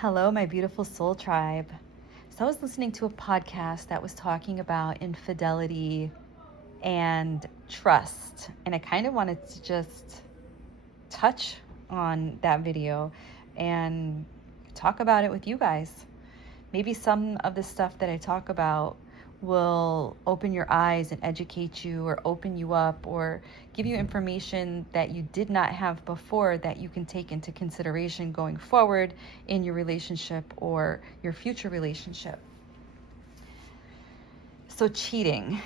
Hello, my beautiful soul tribe. So, I was listening to a podcast that was talking about infidelity and trust, and I kind of wanted to just touch on that video and talk about it with you guys. Maybe some of the stuff that I talk about will open your eyes and educate you or open you up or give you information that you did not have before that you can take into consideration going forward in your relationship or your future relationship. So cheating.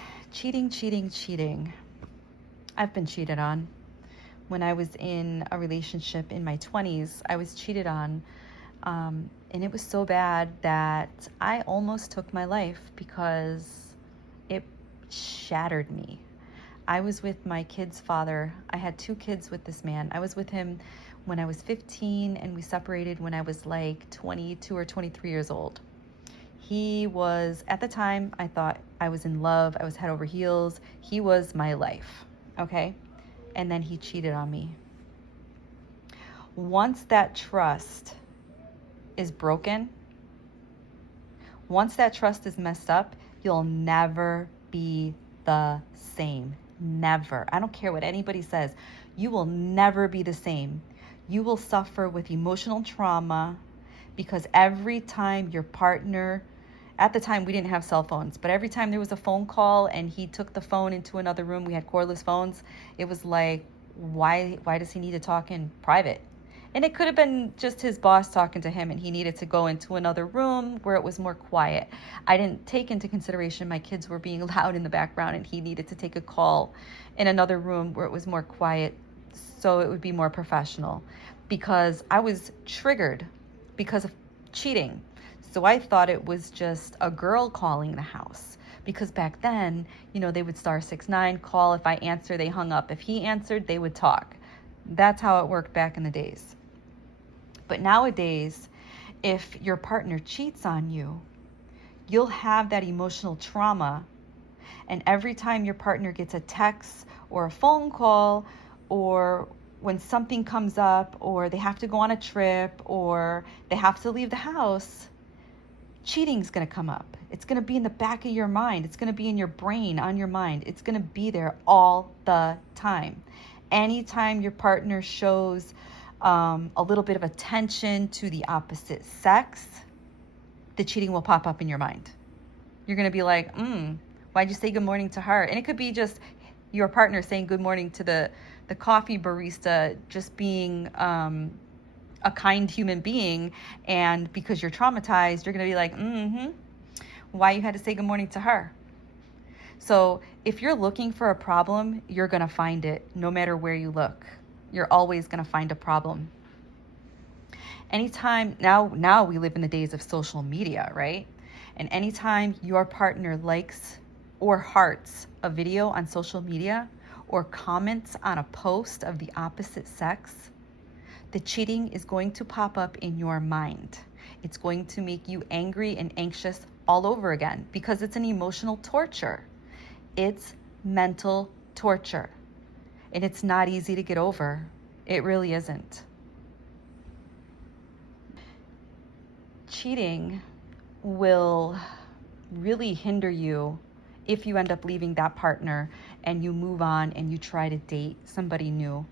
I've been cheated on. When I was in a relationship in my 20s, I was cheated on. And it was so bad that I almost took my life because it shattered me. I was with my kid's father. I had 2 kids with this man. I was with him when I was 15, and we separated when I was like 22 or 23 years old. He was, at the time, I thought I was in love. I was head over heels. He was my life, okay? And then he cheated on me. Once that trust is broken, once that trust is messed up, you'll never be the same. Never. I don't care what anybody says. You will never be the same. You will suffer with emotional trauma because every time your partner, at the time we didn't have cell phones, but every time there was a phone call and he took the phone into another room, we had cordless phones, it was like, why does he need to talk in private? And it could have been just his boss talking to him and he needed to go into another room where it was more quiet. I didn't take into consideration my kids were being loud in the background and he needed to take a call in another room where it was more quiet so it would be more professional, because I was triggered because of cheating. So I thought it was just a girl calling the house, because back then, they would *69, call. If I answer, they hung up. If he answered, they would talk. That's how it worked back in the days. But nowadays, if your partner cheats on you, you'll have that emotional trauma. And every time your partner gets a text or a phone call, or when something comes up, or they have to go on a trip, or they have to leave the house, cheating's going to come up. It's going to be in the back of your mind. It's going to be in your brain, on your mind. It's going to be there all the time. Anytime your partner shows a little bit of attention to the opposite sex, the cheating will pop up in your mind. You're going to be like, why'd you say good morning to her? And it could be just your partner saying good morning to the coffee barista, just being a kind human being. And because you're traumatized, you're going to be like, why you had to say good morning to her? So if you're looking for a problem, you're going to find it no matter where you look. You're always going to find a problem. Anytime, now we live in the days of social media, right? And anytime your partner likes or hearts a video on social media or comments on a post of the opposite sex, the cheating is going to pop up in your mind. It's going to make you angry and anxious all over again because it's an emotional torture. It's mental torture. And it's not easy to get over. It really isn't. Cheating will really hinder you if you end up leaving that partner and you move on and you try to date somebody new.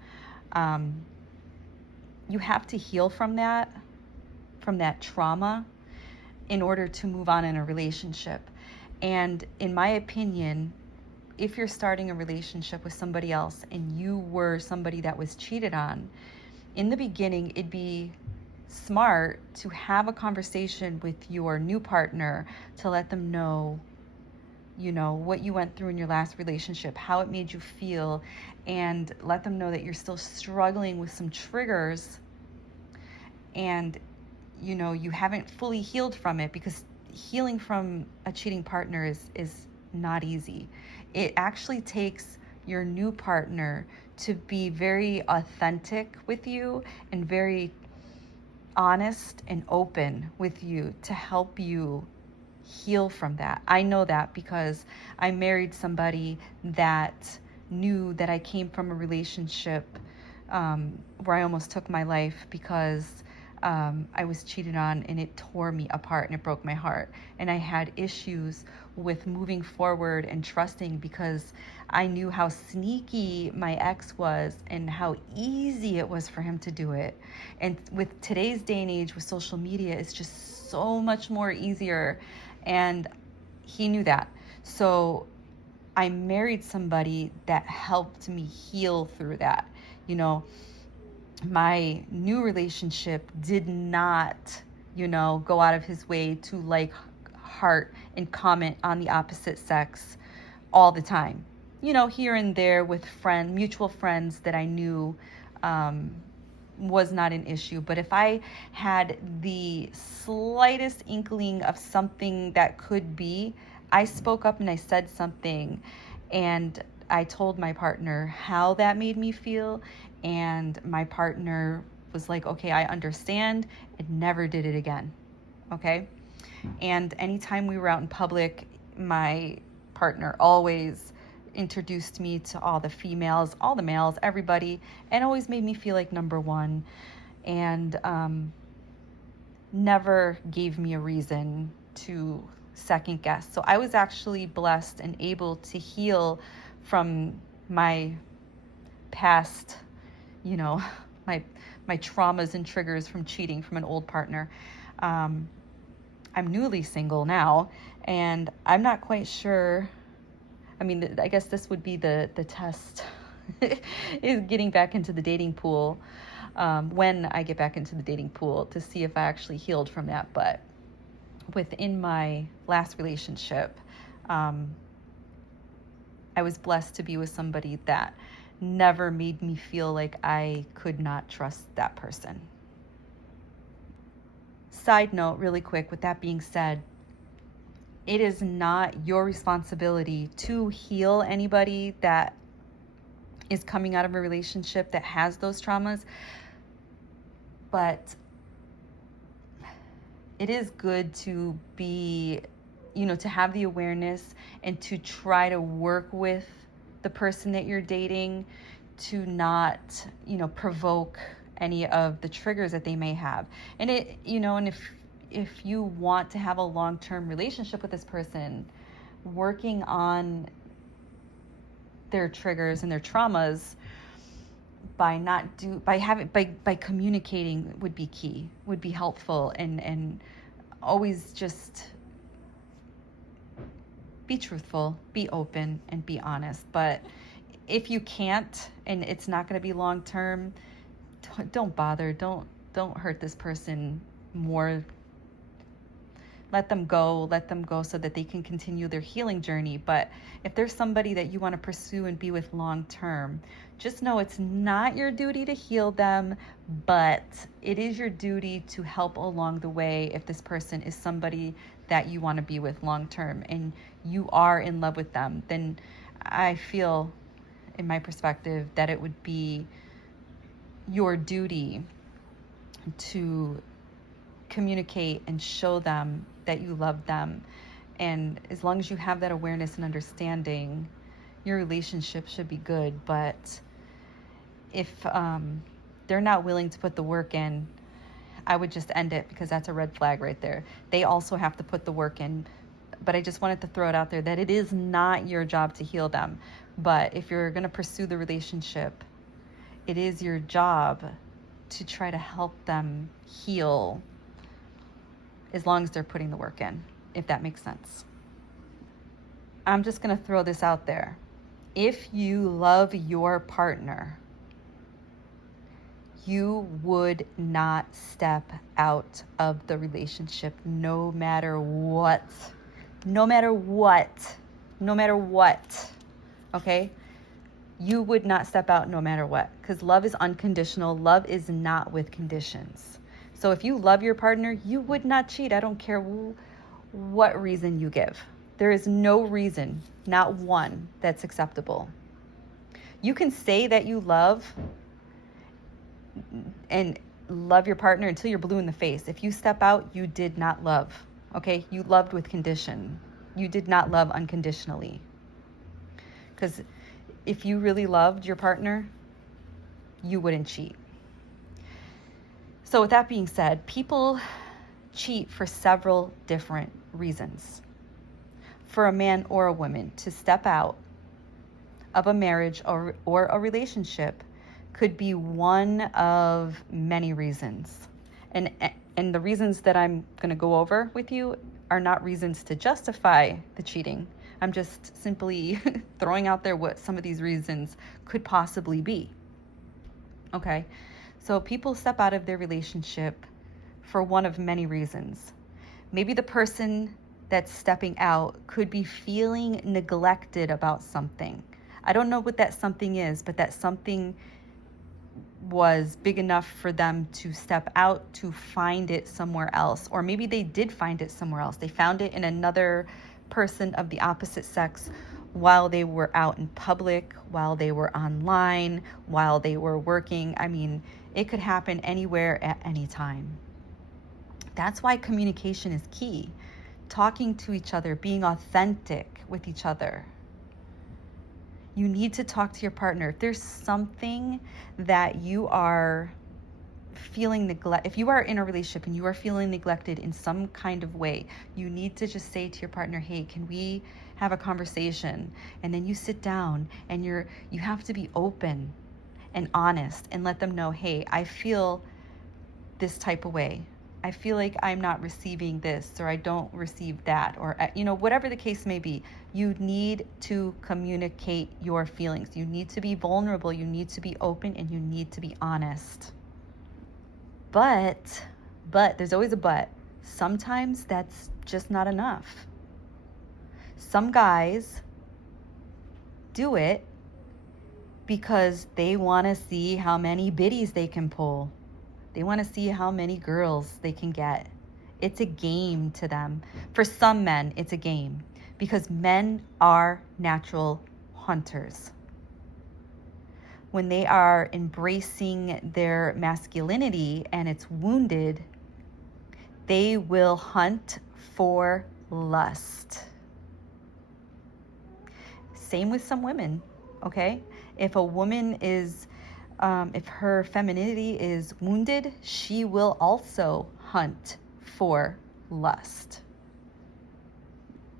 You have to heal from that trauma in order to move on in a relationship. And in my opinion, if you're starting a relationship with somebody else and you were somebody that was cheated on, in the beginning, it'd be smart to have a conversation with your new partner to let them know, what you went through in your last relationship, how it made you feel, and let them know that you're still struggling with some triggers and, you haven't fully healed from it, because healing from a cheating partner is not easy. It actually takes your new partner to be very authentic with you and very honest and open with you to help you heal from that. I know that because I married somebody that knew that I came from a relationship where I almost took my life because I was cheated on, and it tore me apart and it broke my heart. And I had issues with moving forward and trusting because I knew how sneaky my ex was and how easy it was for him to do it. And with today's day and age with social media, it's just so much more easier. And he knew that. So I married somebody that helped me heal through that. You know, my new relationship did not, go out of his way to like, heart, and comment on the opposite sex all the time. Here and there with mutual friends that I knew was not an issue. But if I had the slightest inkling of something that could be, I spoke up and I said something, and I told my partner how that made me feel, and my partner was like, okay, I understand, and never did it again. Okay? And anytime we were out in public, my partner always introduced me to all the females, all the males, everybody, and always made me feel like number one, and never gave me a reason to second guess. So I was actually blessed and able to heal from my past, my traumas and triggers from cheating from an old partner. I'm newly single now, and I'm not quite sure. I mean, I guess this would be the test is getting back into the dating pool, when I get back into the dating pool, to see if I actually healed from that. But within my last relationship, I was blessed to be with somebody that never made me feel like I could not trust that person. Side note, really quick, with that being said, it is not your responsibility to heal anybody that is coming out of a relationship that has those traumas, but it is good to be, to have the awareness and to try to work with the person that you're dating to not, provoke any of the triggers that they may have. And and if you want to have a long-term relationship with this person, working on their triggers and their traumas by communicating would be key, would be helpful, and always just be truthful, be open, and be honest. But if you can't, and it's not going to be long term, don't bother. Don't hurt this person more. Let them go so that they can continue their healing journey. But if there's somebody that you want to pursue and be with long term, just know it's not your duty to heal them, but it is your duty to help along the way if this person is somebody that you want to be with long term and you are in love with them. Then I feel, in my perspective, that it would be your duty to communicate and show them that you love them. And as long as you have that awareness and understanding, your relationship should be good. But if they're not willing to put the work in, I would just end it, because that's a red flag right there. They also have to put the work in. But I just wanted to throw it out there that it is not your job to heal them. But if you're going to pursue the relationship, it is your job to try to help them heal, as long as they're putting the work in, if that makes sense. I'm just going to throw this out there. If you love your partner, you would not step out of the relationship no matter what. No matter what. No matter what. Okay? You would not step out no matter what, because love is unconditional. Love is not with conditions. So if you love your partner, you would not cheat. I don't care what reason you give. There is no reason, not one, that's acceptable. You can say that you love and love your partner until you're blue in the face. If you step out, you did not love. Okay? You loved with condition. You did not love unconditionally. Because if you really loved your partner, you wouldn't cheat. So with that being said, people cheat for several different reasons. For a man or a woman to step out of a marriage or a relationship could be one of many reasons. And the reasons that I'm going to go over with you are not reasons to justify the cheating. I'm just simply throwing out there what some of these reasons could possibly be. Okay, so people step out of their relationship for one of many reasons. Maybe the person that's stepping out could be feeling neglected about something. I don't know what that something is, but that something was big enough for them to step out to find it somewhere else. Or maybe they did find it somewhere else. They found it in another person of the opposite sex while they were out in public, while they were online, while they were working. I mean, it could happen anywhere at any time. That's why communication is key. Talking to each other, being authentic with each other. You need to talk to your partner. If there's something that you are feeling neglect, if you are in a relationship and you are feeling neglected in some kind of way, you need to just say to your partner, hey, can we have a conversation? And then you sit down and you have to be open and honest and let them know, hey, I feel this type of way. I feel like I'm not receiving this, or I don't receive that, or, whatever the case may be. You need to communicate your feelings. You need to be vulnerable. You need to be open, and you need to be honest. But there's always a but. Sometimes that's just not enough. Some guys do it because they want to see how many biddies they can pull. They want to see how many girls they can get. It's a game to them. For some men, it's a game because men are natural hunters. When they are embracing their masculinity and it's wounded, they will hunt for lust. Same with some women, okay? If a woman is if her femininity is wounded, she will also hunt for lust.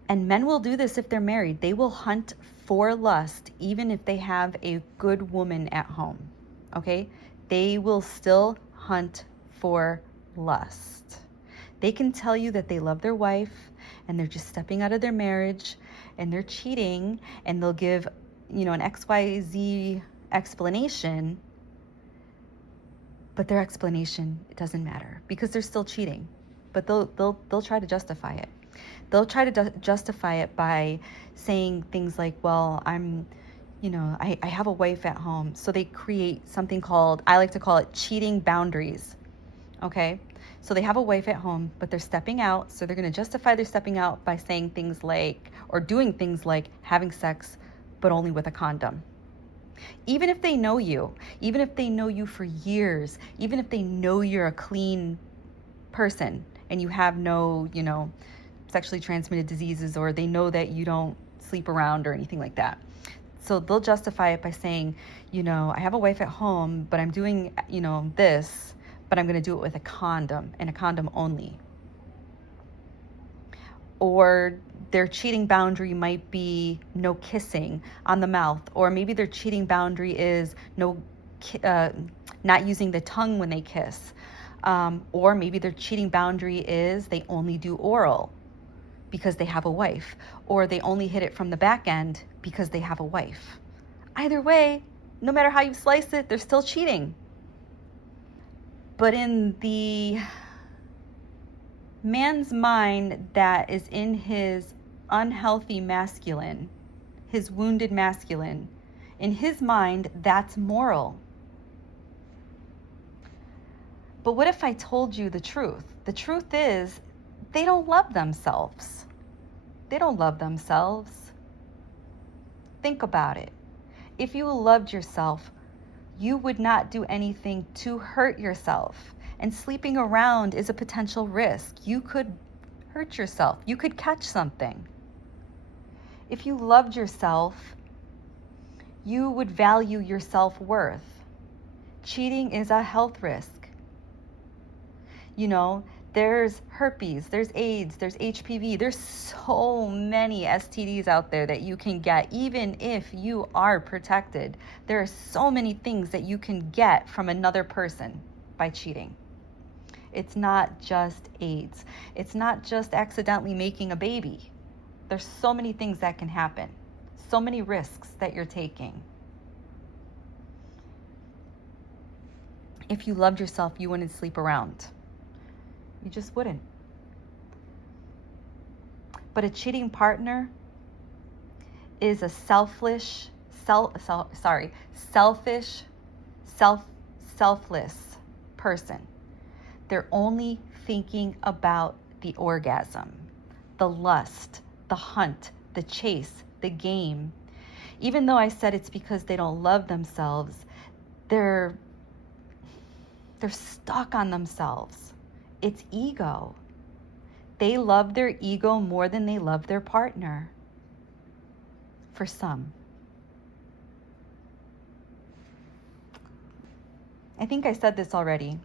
And men will do this if they're married. They will hunt for lust even if they have a good woman at home. Okay? They will still hunt for lust. They can tell you that they love their wife and they're just stepping out of their marriage and they're cheating, and they'll give, an XYZ explanation. But their explanation, it doesn't matter because they're still cheating. But they'll try to justify it. They'll try to justify it by saying things like, well, I have a wife at home. So they create something called, I like to call it cheating boundaries. Okay? So they have a wife at home, but they're stepping out. So they're going to justify their stepping out by saying things like, or doing things like having sex, but only with a condom. Even if they know you for years, even if they know you're a clean person and you have no, sexually transmitted diseases, or they know that you don't sleep around or anything like that. So they'll justify it by saying, I have a wife at home, but I'm doing, this, but I'm going to do it with a condom and a condom only. Or their cheating boundary might be no kissing on the mouth, or maybe their cheating boundary is not using the tongue when they kiss, or maybe their cheating boundary is they only do oral because they have a wife, or they only hit it from the back end because they have a wife. Either way, no matter how you slice it, they're still cheating. But in the man's mind that is in his unhealthy masculine, his wounded masculine, in his mind, that's moral. But what if I told you the truth? The truth is, they don't love themselves. They don't love themselves. Think about it. If you loved yourself, you would not do anything to hurt yourself. And sleeping around is a potential risk. You could hurt yourself. You could catch something. If you loved yourself, you would value your self-worth. Cheating is a health risk. You know, there's herpes, there's AIDS, there's HPV. There's so many STDs out there that you can get, even if you are protected. There are so many things that you can get from another person by cheating. It's not just AIDS. It's not just accidentally making a baby. There's so many things that can happen, so many risks that you're taking. If you loved yourself, you wouldn't sleep around. You just wouldn't. But a cheating partner is a selfless person. They're only thinking about the orgasm, the lust, the hunt, the chase, the game. Even though I said it's because they don't love themselves, they're stuck on themselves. It's ego. They love their ego more than they love their partner. For some. I think I said this already.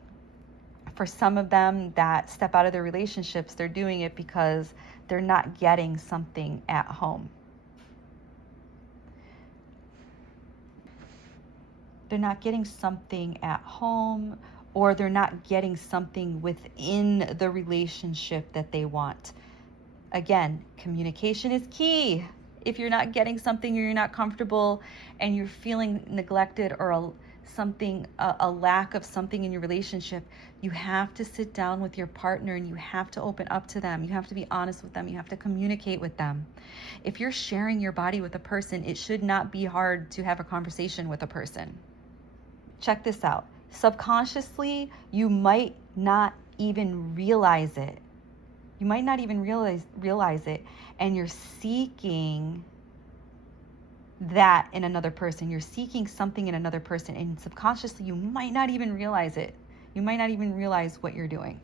For some of them that step out of their relationships, they're doing it because they're not getting something at home. They're not getting something at home, or they're not getting something within the relationship that they want. Again, communication is key. If you're not getting something or you're not comfortable and you're feeling neglected or a lack of something in your relationship, you have to sit down with your partner and you have to open up to them. You have to be honest with them. You have to communicate with them. If you're sharing your body with a person, it should not be hard to have a conversation with a person. Check this out. Subconsciously, you might not even realize it. You might not even realize it, and you're seeking that in another person. You're seeking something in another person, and subconsciously you might not even realize it. You might not even realize what you're doing.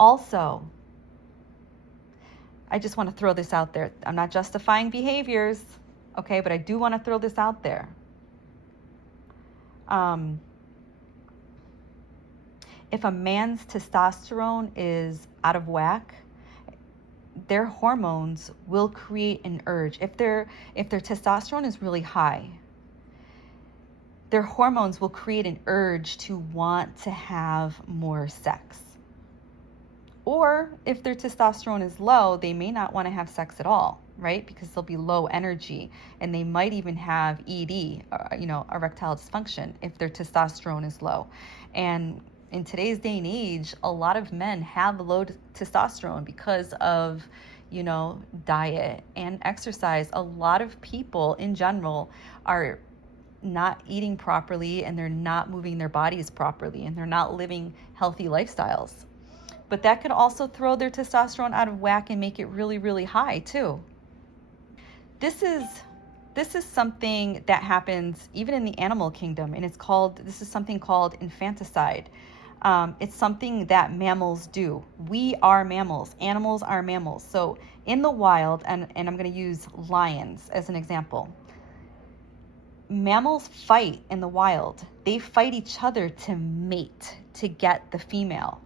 Also, I just want to throw this out there. I'm not justifying behaviors, okay, but I do want to throw this out there. If a man's testosterone is out of whack, their hormones will create an urge. If their testosterone is really high, their hormones will create an urge to want to have more sex. Or if their testosterone is low, they may not want to have sex at all, right? Because they'll be low energy, and they might even have ED, erectile dysfunction, if their testosterone is low. And in today's day and age, a lot of men have low testosterone because of, diet and exercise. A lot of people in general are not eating properly, and they're not moving their bodies properly, and they're not living healthy lifestyles. But that can also throw their testosterone out of whack and make it really, really high too. This is something that happens even in the animal kingdom, and this is something called infanticide. It's something that mammals do. We are mammals. Animals are mammals. So in the wild, and I'm going to use lions as an example. Mammals fight in the wild. They fight each other to mate, to get the female.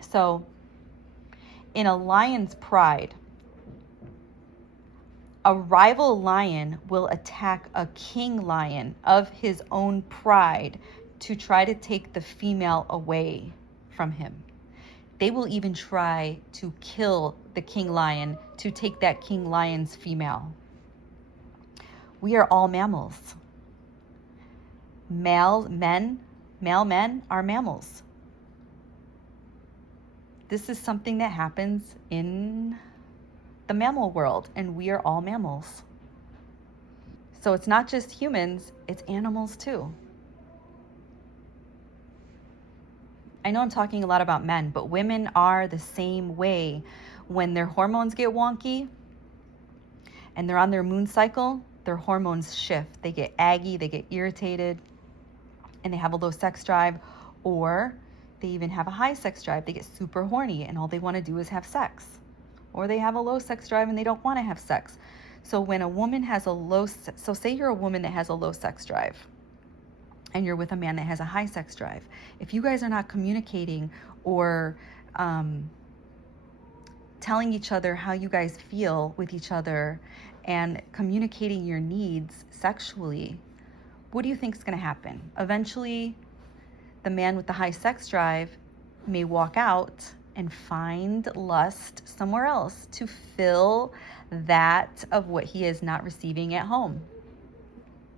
So in a lion's pride, a rival lion will attack a king lion of his own pride to try to take the female away from him. They will even try to kill the king lion to take that king lion's female. We are all mammals. Male men are mammals. This is something that happens in the mammal world, and we are all mammals. So it's not just humans, it's animals too. I know I'm talking a lot about men, but women are the same way. When their hormones get wonky and they're on their moon cycle, their hormones shift. They get aggy, they get irritated, and they have a low sex drive, or they even have a high sex drive. They get super horny and all they want to do is have sex. Or they have a low sex drive and they don't want to have sex. So when a woman has say you're a woman that has a low sex drive, and you're with a man that has a high sex drive. If you guys are not communicating or telling each other how you guys feel with each other and communicating your needs sexually, what do you think is going to happen? Eventually, the man with the high sex drive may walk out and find lust somewhere else to fill that of what he is not receiving at home.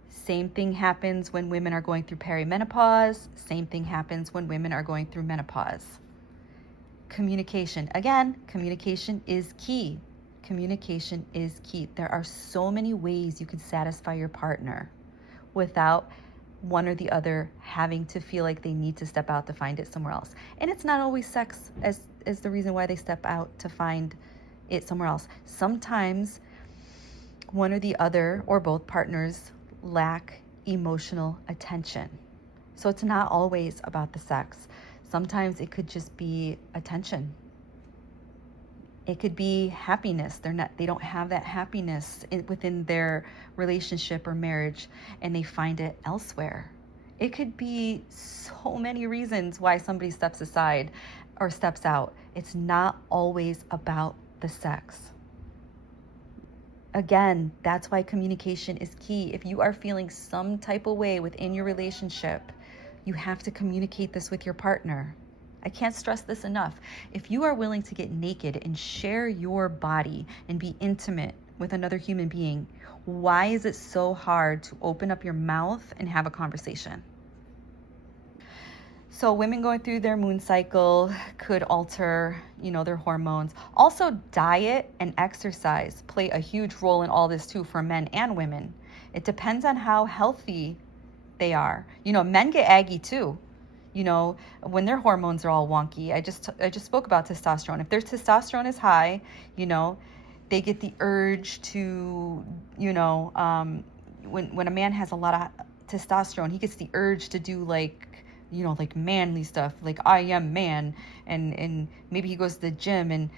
Same thing happens when women are going through perimenopause. Same thing happens when women are going through menopause. Communication. Again, communication is key. Communication is key. There are so many ways you can satisfy your partner without one or the other having to feel like they need to step out to find it somewhere else. And it's not always sex as the reason why they step out to find it somewhere else. Sometimes one or the other or both partners lack emotional attention. So it's not always about the sex. Sometimes it could just be attention. It could be happiness. They don't have that happiness within their relationship or marriage, and they find it elsewhere. It could be so many reasons why somebody steps aside or steps out. It's not always about the sex. Again, that's why communication is key. If you are feeling some type of way within your relationship, you have to communicate this with your partner. I can't stress this enough. If you are willing to get naked and share your body and be intimate with another human being, why is it so hard to open up your mouth and have a conversation? So women going through their moon cycle could alter, their hormones. Also, diet and exercise play a huge role in all this too for men and women. It depends on how healthy they are. Men get aggy too. When their hormones are all wonky. I just spoke about testosterone. If their testosterone is high, they get the urge to, when a man has a lot of testosterone, he gets the urge to do like manly stuff, like I am man, and maybe he goes to the gym and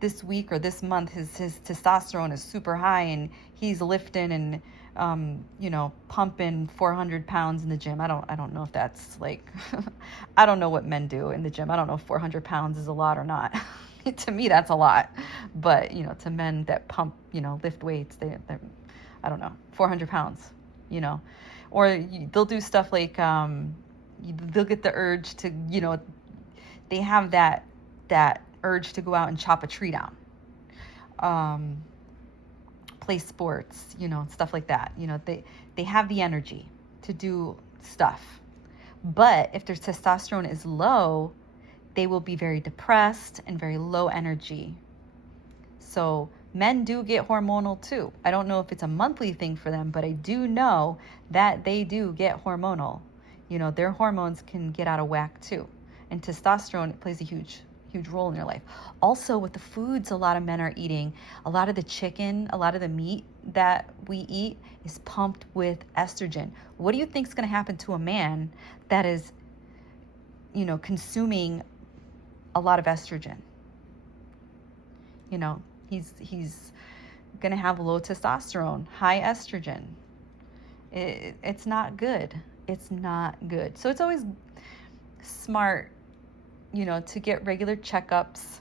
this week or this month his testosterone is super high and he's lifting and pumping 400 pounds in the gym. I don't know if that's like I don't know what men do in the gym. I don't know if 400 pounds is a lot or not. To me that's a lot, but to men that pump, lift weights, they're I don't know, 400 pounds, or they'll do stuff like they'll get the urge to, they have that urge to go out and chop a tree down, play sports, stuff like that. They have the energy to do stuff. But if their testosterone is low, they will be very depressed and very low energy. So men do get hormonal too. I don't know if it's a monthly thing for them, but I do know that they do get hormonal. Their hormones can get out of whack too. And testosterone plays a huge role in their life. Also, with the foods a lot of men are eating, a lot of the chicken, a lot of the meat that we eat is pumped with estrogen. What do you think is going to happen to a man that is, consuming a lot of estrogen? He's going to have low testosterone, high estrogen. It's not good. It's not good. So it's always smart, to get regular checkups.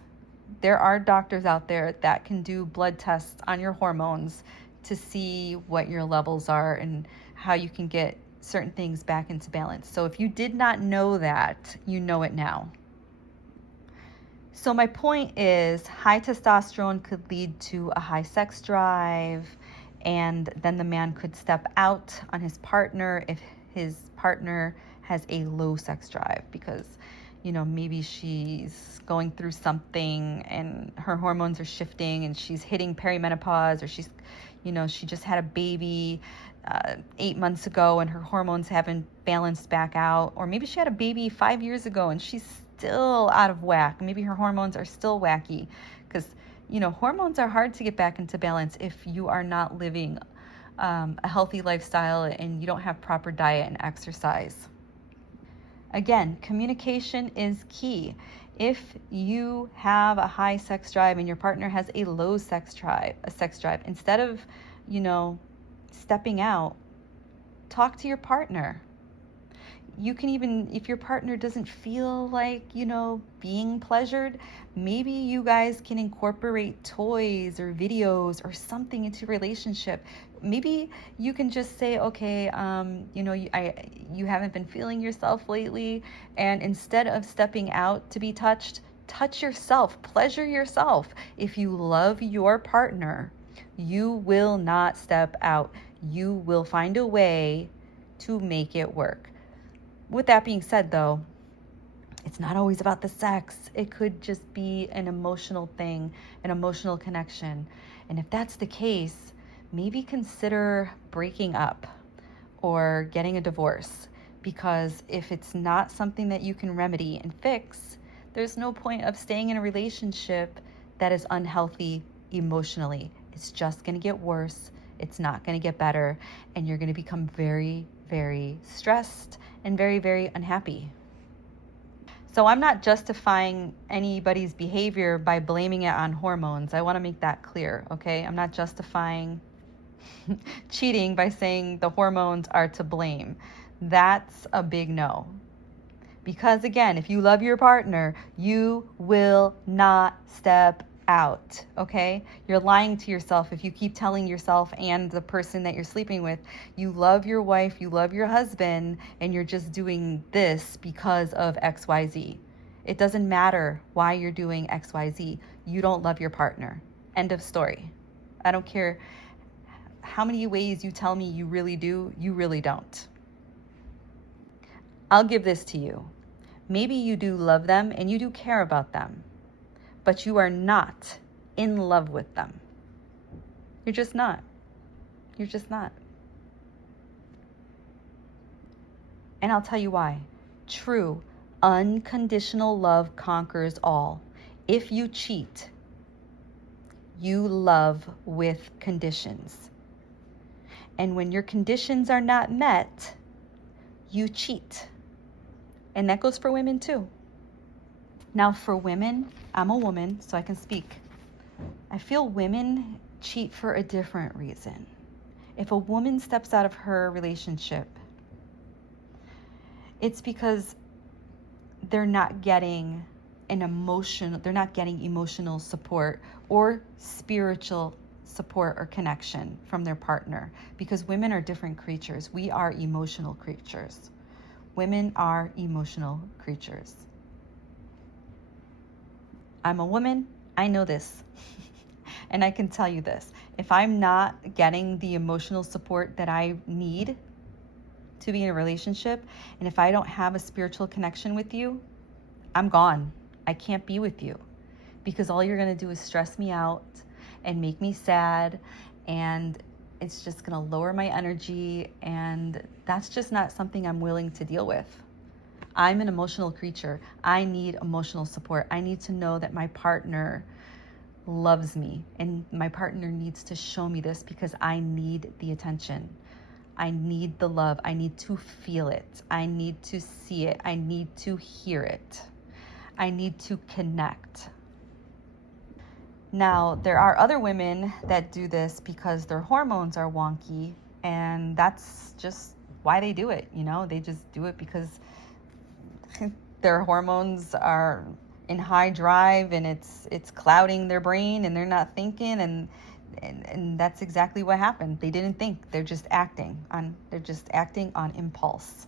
There are doctors out there that can do blood tests on your hormones to see what your levels are and how you can get certain things back into balance. So if you did not know that, you know it now. So my point is, high testosterone could lead to a high sex drive, and then the man could step out on his partner if his partner has a low sex drive because, maybe she's going through something and her hormones are shifting and she's hitting perimenopause, or she's, she just had a baby 8 months ago and her hormones haven't balanced back out, or maybe she had a baby 5 years ago and she's still out of whack. Maybe her hormones are still wacky because, hormones are hard to get back into balance if you are not living a healthy lifestyle and you don't have proper diet and exercise. Again, communication is key. If you have a high sex drive and your partner has a low sex drive, instead of, stepping out, talk to your partner. You can even, if your partner doesn't feel like, being pleasured, maybe you guys can incorporate toys or videos or something into your relationship. Maybe you can just say, okay, you haven't been feeling yourself lately, and instead of stepping out to be touched, touch yourself, pleasure yourself. If you love your partner, you will not step out. You will find a way to make it work. With that being said, though, it's not always about the sex. It could just be an emotional thing, an emotional connection. And if that's the case, maybe consider breaking up or getting a divorce. Because if it's not something that you can remedy and fix, there's no point of staying in a relationship that is unhealthy emotionally. It's just going to get worse. It's not going to get better. And you're going to become very, very stressed and very, very unhappy. So I'm not justifying anybody's behavior by blaming it on hormones. I want to make that clear, okay? I'm not justifying cheating by saying the hormones are to blame. That's a big no. Because again, if you love your partner, you will not step out, okay? You're lying to yourself if you keep telling yourself and the person that you're sleeping with, you love your wife, you love your husband, and you're just doing this because of XYZ. It doesn't matter why you're doing XYZ. You don't love your partner. End of story. I don't care how many ways you tell me you really do, you really don't. I'll give this to you. Maybe you do love them and you do care about them, but you are not in love with them. You're just not. You're just not. And I'll tell you why. True, unconditional love conquers all. If you cheat, you love with conditions. And when your conditions are not met, you cheat. And that goes for women too. Now for women, I'm a woman, so I can speak. I feel women cheat for a different reason. If a woman steps out of her relationship, it's because they're not getting emotional support or spiritual support or connection from their partner, because women are different creatures. We are emotional creatures. Women are emotional creatures. I'm a woman, I know this. And I can tell you this. If I'm not getting the emotional support that I need to be in a relationship, and if I don't have a spiritual connection with you, I'm gone. I can't be with you, because all you're going to do is stress me out and make me sad, and it's just going to lower my energy, and that's just not something I'm willing to deal with. I'm an emotional creature. I need emotional support. I need to know that my partner loves me, and my partner needs to show me this, because I need the attention. I need the love. I need to feel it. I need to see it. I need to hear it. I need to connect. Now, there are other women that do this because their hormones are wonky, and that's just why they do it. They just do it because their hormones are in high drive, and it's clouding their brain, and they're not thinking, and that's exactly what happened. They didn't think. They're just acting on impulse.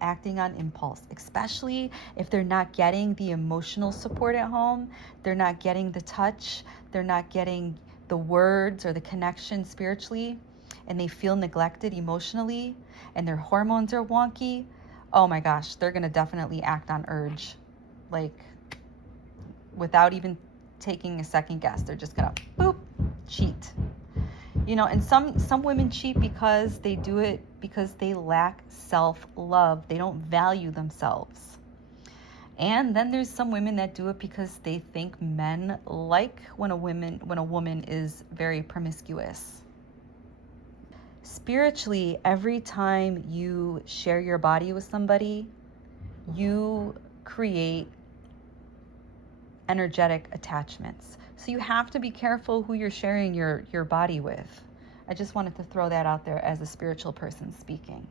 Acting on impulse, especially if they're not getting the emotional support at home, they're not getting the touch, they're not getting the words or the connection spiritually, and they feel neglected emotionally, and their hormones are wonky. Oh my gosh, they're gonna definitely act on urge, like without even taking a second guess. They're just gonna boop, cheat. And some women cheat because they do it because they lack self-love. They don't value themselves. And then there's some women that do it because they think men like when a woman is very promiscuous. Spiritually, every time you share your body with somebody, you create energetic attachments. So you have to be careful who you're sharing your body with. I just wanted to throw that out there as a spiritual person speaking.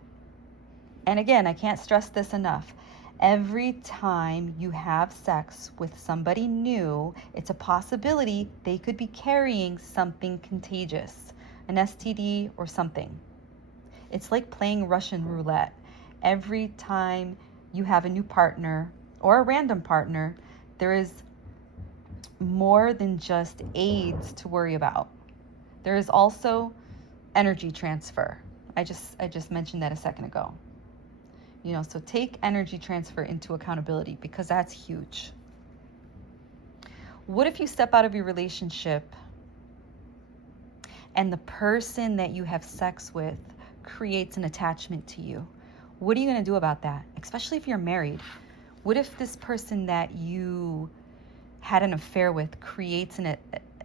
And again, I can't stress this enough. Every time you have sex with somebody new, it's a possibility they could be carrying something contagious, an STD or something. It's like playing Russian roulette. Every time you have a new partner or a random partner, there is more than just AIDS to worry about. There is also energy transfer. I just mentioned that a second ago. So take energy transfer into accountability, because that's huge. What if you step out of your relationship and the person that you have sex with creates an attachment to you? What are you going to do about that? Especially if you're married. What if this person that you had an affair with creates an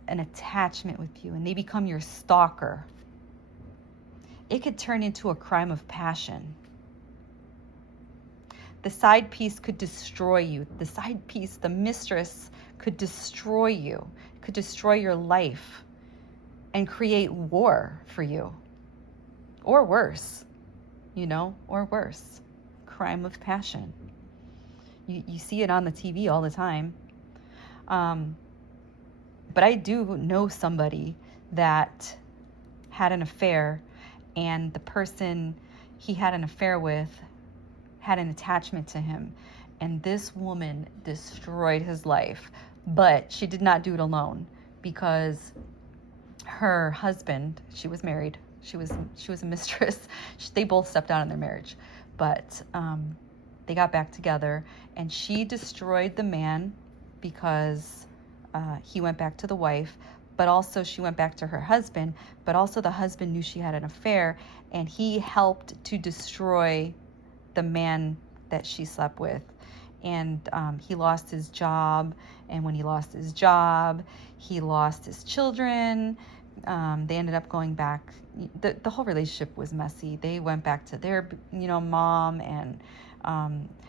attachment with you and they become your stalker? It could turn into a crime of passion. The side piece could destroy you. The side piece, the mistress, could destroy you, could destroy your life and create war for you. Or worse, or worse. Crime of passion. You see it on the TV all the time. But I do know somebody that had an affair, and the person he had an affair with had an attachment to him, and this woman destroyed his life. But she did not do it alone, because her husband, she was married, she was a mistress, they both stepped out in their marriage, but they got back together, and she destroyed the man because he went back to the wife, but also she went back to her husband, but also the husband knew she had an affair, and he helped to destroy the man that she slept with. And he lost his job, and when he lost his job, he lost his children. They ended up going back. The whole relationship was messy. They went back to their mom, and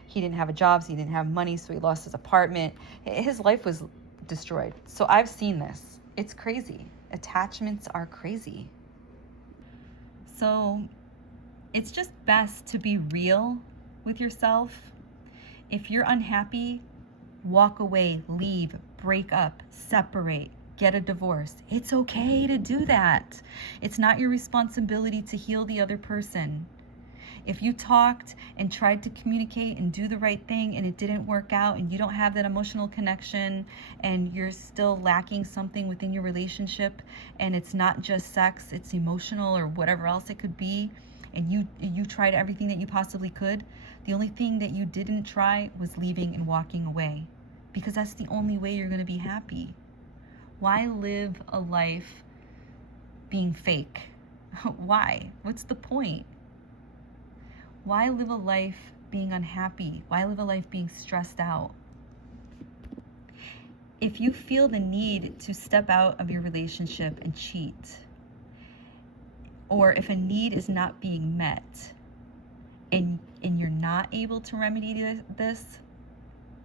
he didn't have a job, so he didn't have money, so he lost his apartment. His life was destroyed. So I've seen this. It's crazy. Attachments are crazy. So it's just best to be real with yourself. If you're unhappy, walk away, leave, break up, separate, get a divorce. It's okay to do that. It's not your responsibility to heal the other person. If you talked and tried to communicate and do the right thing and it didn't work out, and you don't have that emotional connection, and you're still lacking something within your relationship, and it's not just sex, it's emotional or whatever else it could be, and you tried everything that you possibly could, the only thing that you didn't try was leaving and walking away, because that's the only way you're going to be happy. Why live a life being fake? Why? What's the point? Why live a life being unhappy? Why live a life being stressed out? If you feel the need to step out of your relationship and cheat, or if a need is not being met, and you're not able to remedy this,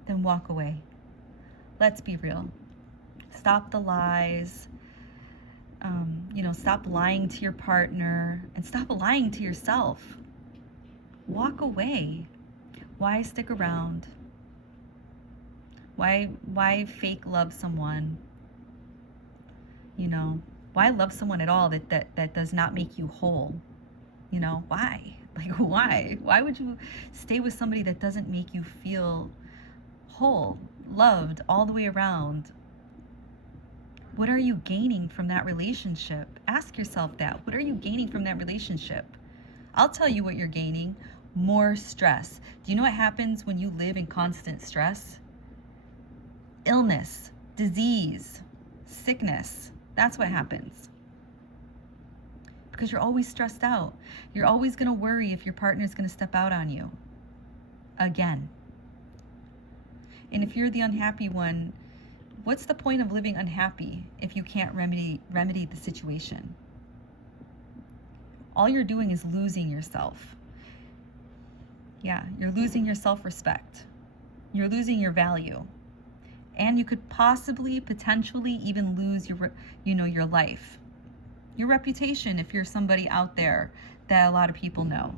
then walk away. Let's be real. Stop the lies. Stop lying to your partner, and stop lying to yourself. Walk away. Why stick around? Why fake love someone? Why love someone at all that does not make you whole? Why? Why would you stay with somebody that doesn't make you feel whole, loved all the way around? What are you gaining from that relationship? Ask yourself that. What are you gaining from that relationship? I'll tell you what you're gaining. More stress. Do you know what happens when you live in constant stress? Illness, disease, sickness. That's what happens. Because you're always stressed out. You're always going to worry if your partner is going to step out on you again. And if you're the unhappy one, what's the point of living unhappy if you can't remedy the situation? All you're doing is losing yourself. Yeah, you're losing your self-respect. You're losing your value. And you could potentially even lose your life. Your reputation, if you're somebody out there that a lot of people know.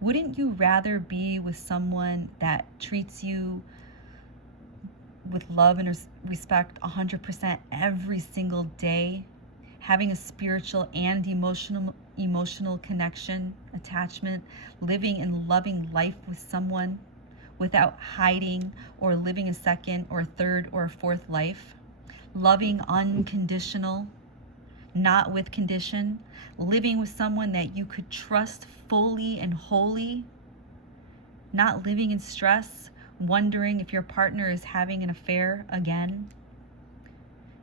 Wouldn't you rather be with someone that treats you with love and respect 100% every single day, having a spiritual and emotional connection, attachment, living and loving life with someone without hiding or living a second or a third or a fourth life, loving unconditional, not with condition, living with someone that you could trust fully and wholly, not living in stress, wondering if your partner is having an affair again?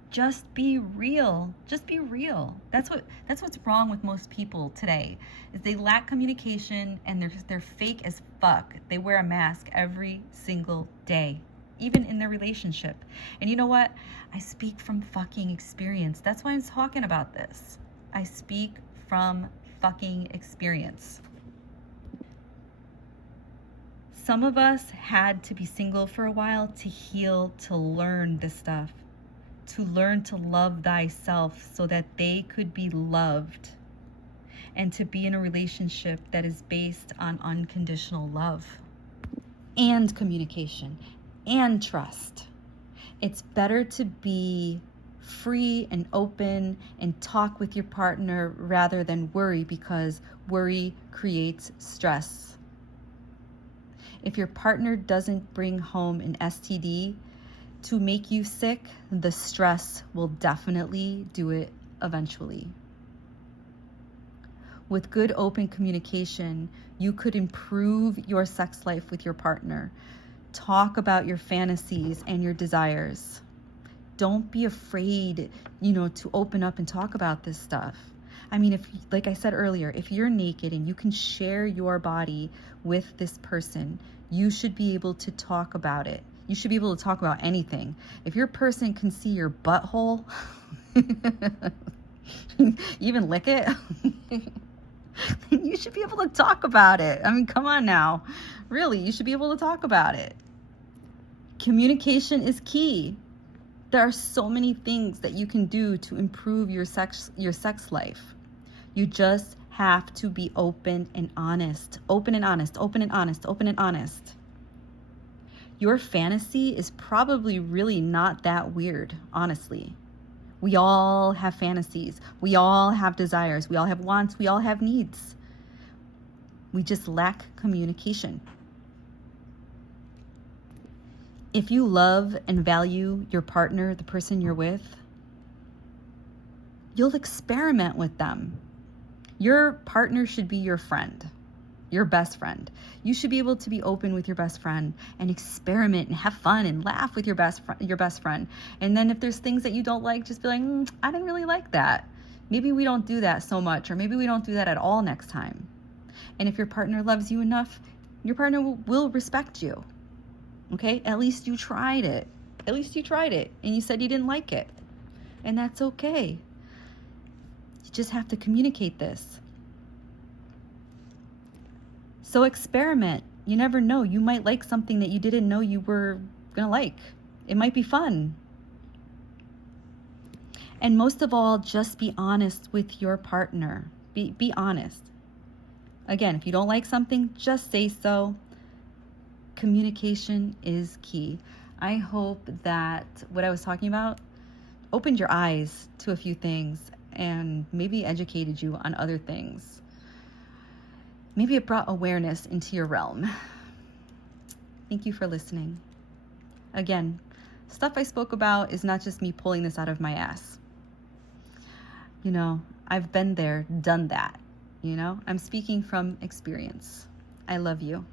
Just be real. Just be real. That's what's wrong with most people today, is they lack communication and they're fake as fuck. They wear a mask every single day, even in their relationship. And you know what? I speak from fucking experience. That's why I'm talking about this. I speak from fucking experience. Some of us had to be single for a while to heal, to learn this stuff, to learn to love thyself so that they could be loved, and to be in a relationship that is based on unconditional love and communication and trust. It's better to be free and open and talk with your partner rather than worry, because worry creates stress. If your partner doesn't bring home an STD to make you sick, the stress will definitely do it eventually. With good open communication, you could improve your sex life with your partner. Talk about your fantasies and your desires. Don't be afraid, to open up and talk about this stuff. I mean, like I said earlier, if you're naked and you can share your body with this person, you should be able to talk about it. You should be able to talk about anything. If your person can see your butthole, even lick it, then you should be able to talk about it. I mean, come on now. Really, you should be able to talk about it. Communication is key. There are so many things that you can do to improve your sex life. You just have to be open and honest. Open and honest, open and honest, open and honest. Your fantasy is probably really not that weird, honestly. We all have fantasies. We all have desires. We all have wants. We all have needs. We just lack communication. If you love and value your partner, the person you're with, you'll experiment with them. Your partner should be your friend, your best friend. You should be able to be open with your best friend and experiment and have fun and laugh with your best friend. And then if there's things that you don't like, just be like, I didn't really like that. Maybe we don't do that so much, or maybe we don't do that at all next time. And if your partner loves you enough, your partner will respect you. Okay? At least you tried it. At least you tried it and you said you didn't like it. And that's okay. You just have to communicate this. So experiment. You never know. You might like something that you didn't know you were going to like. It might be fun. And most of all, just be honest with your partner. Be honest. Again, if you don't like something, just say so. Communication is key. I hope that what I was talking about opened your eyes to a few things and maybe educated you on other things. Maybe it brought awareness into your realm. Thank you for listening. Again, stuff I spoke about is not just me pulling this out of my ass. I've been there, done that. I'm speaking from experience. I love you.